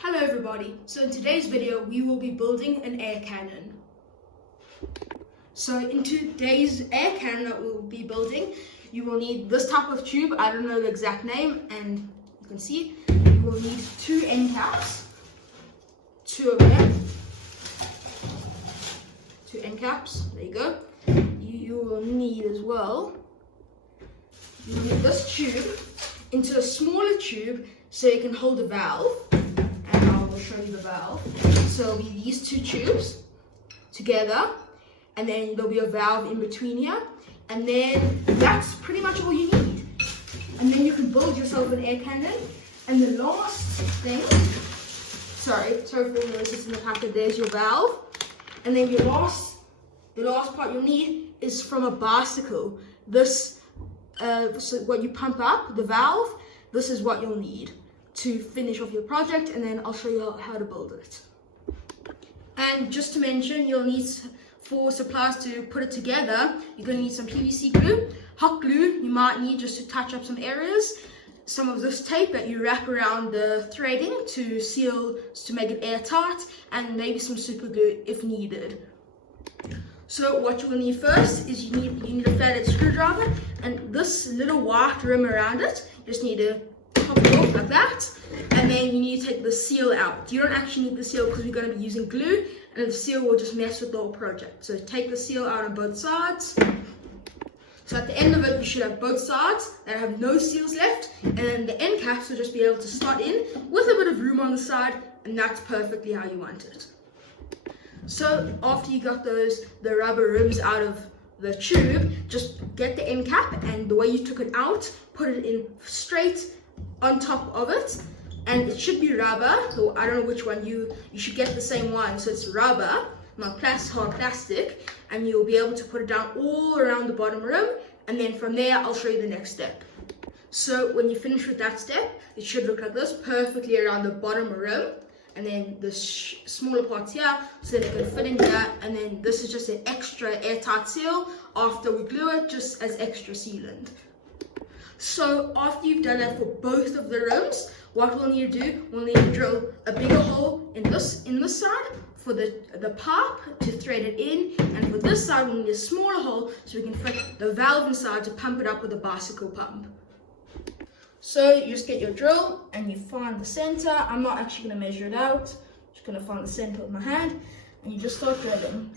Hello everybody, so in today's video we will be building an air cannon. So in today's air cannon that we'll be building, you will need this type of tube. I don't know the exact name, and you can see you will need two end caps, two of them, two end caps, there you go. You will need as well, you will need this tube into a smaller tube so you can hold a valve. I'll show you the valve. So it'll be these two tubes together, and then there'll be a valve in between here, and then that's pretty much all you need. And then you can build yourself an air cannon. And the last thing, sorry for all the noises in the packet, there's your valve. And then the last part you'll need is from a bicycle. This, so what you pump up, the valve, this is what you'll need to finish off your project, and then I'll show you how to build it. And just to mention, you'll need, for supplies to put it together, you're going to need some PVC glue, hot glue you might need just to touch up some areas, some of this tape that you wrap around the threading to seal, to make it airtight, and maybe some super glue if needed. So what you will need first is you need a flathead screwdriver, and this little white rim around it, you just need to pop it off like that, and then you need to take the seal out. You don't actually need the seal because we're going to be using glue, and the seal will just mess with the whole project. So take the seal out on both sides. So at the end of it, you should have both sides that have no seals left, and then the end caps will just be able to slot in with a bit of room on the side, and that's perfectly how you want it. So after you got the rubber rims out of the tube, just get the end cap, and the way you took it out, put it in straight on top of it, and it should be rubber, so I don't know which one, you should get the same one, so it's rubber, not hard plastic, and you'll be able to put it down all around the bottom rim, and then from there I'll show you the next step. So when you finish with that step, it should look like this, perfectly around the bottom rim, and then the smaller parts here, so they can fit in here, and then this is just an extra airtight seal after we glue it, just as extra sealant. So after you've done that for both of the rims, what we'll need to do, we'll need to drill a bigger hole in this side for the pipe to thread it in, and for this side we'll need a smaller hole so we can fit the valve inside to pump it up with a bicycle pump. So you just get your drill and you find the center. I'm not actually going to measure it out, I'm just going to find the center with my hand, and you just start drilling.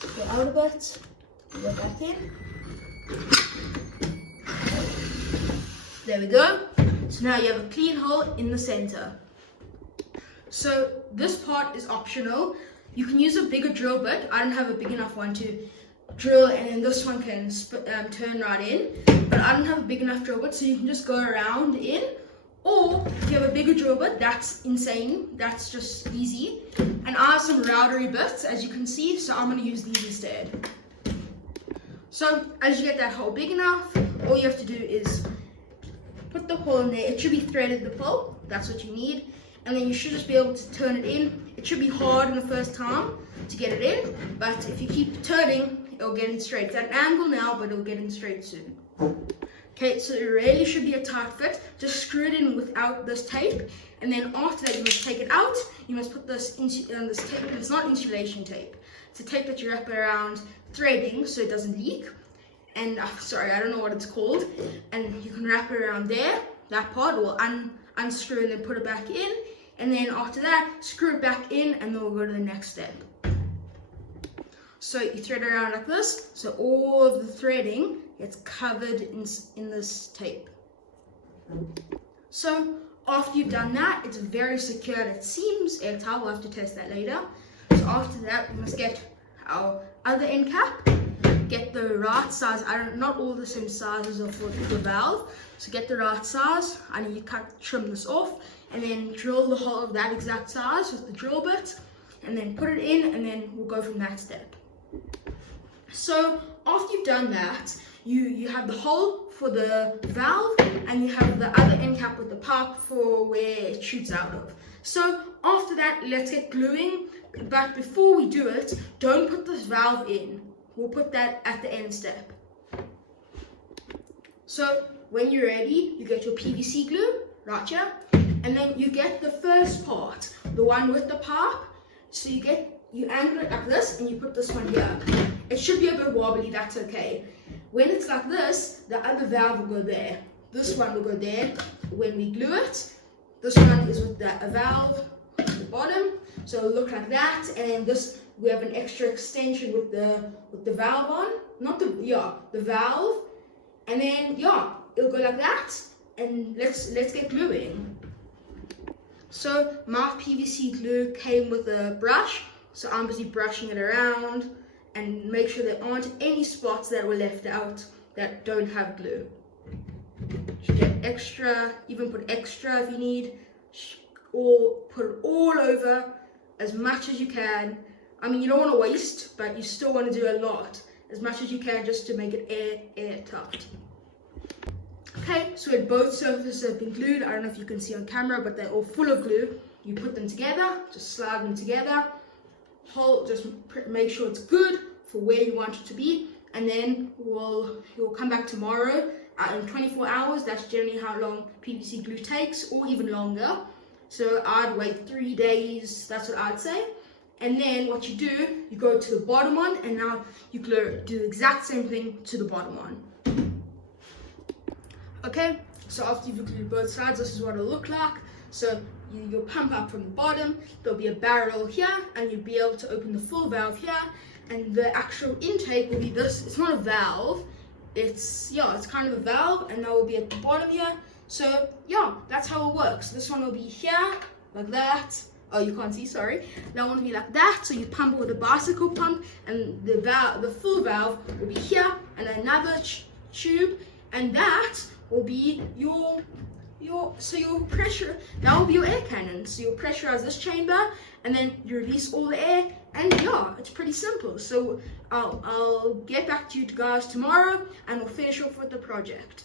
Just get out of it. Go back in. There we go. So now you have a clean hole in the center. So this part is optional. You can use a bigger drill bit. I don't have a big enough one to drill, and then this one can turn right in. But I don't have a big enough drill bit, so you can just go around in. Or if you have a bigger drill bit, that's insane. That's just easy. And I have some routery bits, as you can see, so I'm going to use these instead. So as you get that hole big enough, all you have to do is put the hole in there. It should be threaded, the pole, that's what you need. And then you should just be able to turn it in. It should be hard in the first time to get it in, but if you keep turning, it'll get in straight. It's at an angle now, but it'll get in straight soon. Okay, so it really should be a tight fit. Just screw it in without this tape, and then after that you must take it out. You must put this this tape. It's not insulation tape. It's a tape that you wrap around threading so it doesn't leak. And sorry, I don't know what it's called. And you can wrap it around there. That part will unscrew and then put it back in. And then after that, screw it back in, and then we'll go to the next step. So you thread it around like this, so all of the threading gets covered in this tape. So after you've done that, it's very secure. It seems airtight. We'll have to test that later. So after that, we must get our other end cap, get the right size. Not all the same sizes are for the valve, so get the right size. I need to trim this off, and then drill the hole of that exact size with the drill bit, and then put it in, and then we'll go from that step. So after you've done that, you have the hole for the valve, and you have the other end cap with the pipe for where it shoots out of. So after that, let's get gluing. But before we do it, don't put this valve in. We'll put that at the end step. So when you're ready, you get your PVC glue, right here, and then you get the first part, the one with the pipe. So you angle it like this, and you put this one here. It should be a bit wobbly, that's okay. When it's like this, the other valve will go there. This one will go there when we glue it. This one is with a valve at the bottom, so it'll look like that. And then this, we have an extra extension with the valve on, the valve. And then it'll go like that. And let's get gluing. So my PVC glue came with a brush, so I'm busy brushing it around and make sure there aren't any spots that were left out that don't have glue. Should get extra, even put extra if you need, or put it all over as much as you can. I mean, you don't want to waste, but you still want to do a lot, as much as you can, just to make it airtight. Okay, so when both surfaces have been glued, I don't know if you can see on camera, but they're all full of glue. You put them together, just slide them together, just make sure it's good for where you want it to be, and then we'll come back tomorrow. In 24 hours, that's generally how long PVC glue takes, or even longer. So I'd wait 3 days, that's what I'd say. And then what you do, you go to the bottom one, and now you do the exact same thing to the bottom one. Okay, so after you've glued both sides, this is what it'll look like. So you'll pump up from the bottom, there'll be a barrel here, and you'll be able to open the full valve here, and the actual intake will be this. It's not a valve, it's kind of a valve, and that will be at the bottom here. So that's how it works. This one will be here, like that. Oh, you can't see, sorry. That one will be like that. So you pump it with a bicycle pump, and the full valve will be here, and another tube, and that will be your pressure. That will be your air cannon. So you'll pressurize this chamber, and then you release all the air, and it's pretty simple. So I'll get back to you guys tomorrow, and we'll finish off with the project.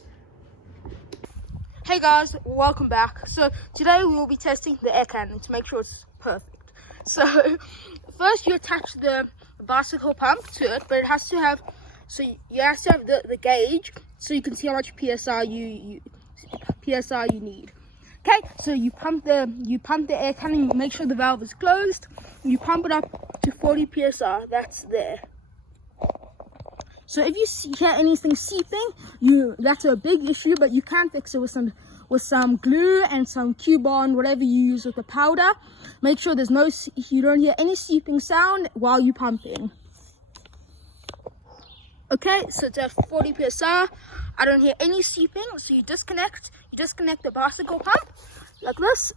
Hey guys, welcome back. So today we will be testing the air cannon to make sure it's perfect. So first you attach the bicycle pump to it, but it has to have, so you have to have the gauge, so you can see how much PSI you need. Okay, so you pump the air cannon, you make sure the valve is closed, you pump it up to 40 PSI, that's there. So if you hear anything seeping, that's a big issue, but you can fix it with some glue and some Cubone, whatever you use with the powder. Make sure you don't hear any seeping sound while you're pumping. Okay, so it's at 40 PSI. I don't hear any seeping, so you disconnect the bicycle pump like this.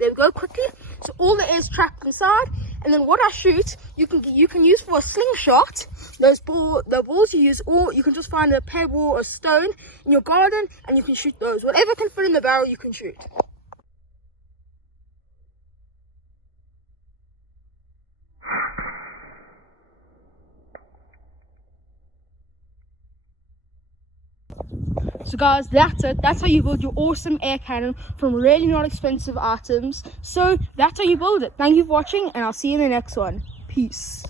There we go, quickly. So all the air is trapped inside, and then what I shoot, you can use for a slingshot. The balls you use, or you can just find a pebble or a stone in your garden, and you can shoot those. Whatever can fit in the barrel, you can shoot. So guys, that's it. That's how you build your awesome air cannon from really not expensive items. So that's how you build it. Thank you for watching, and I'll see you in the next one. Peace.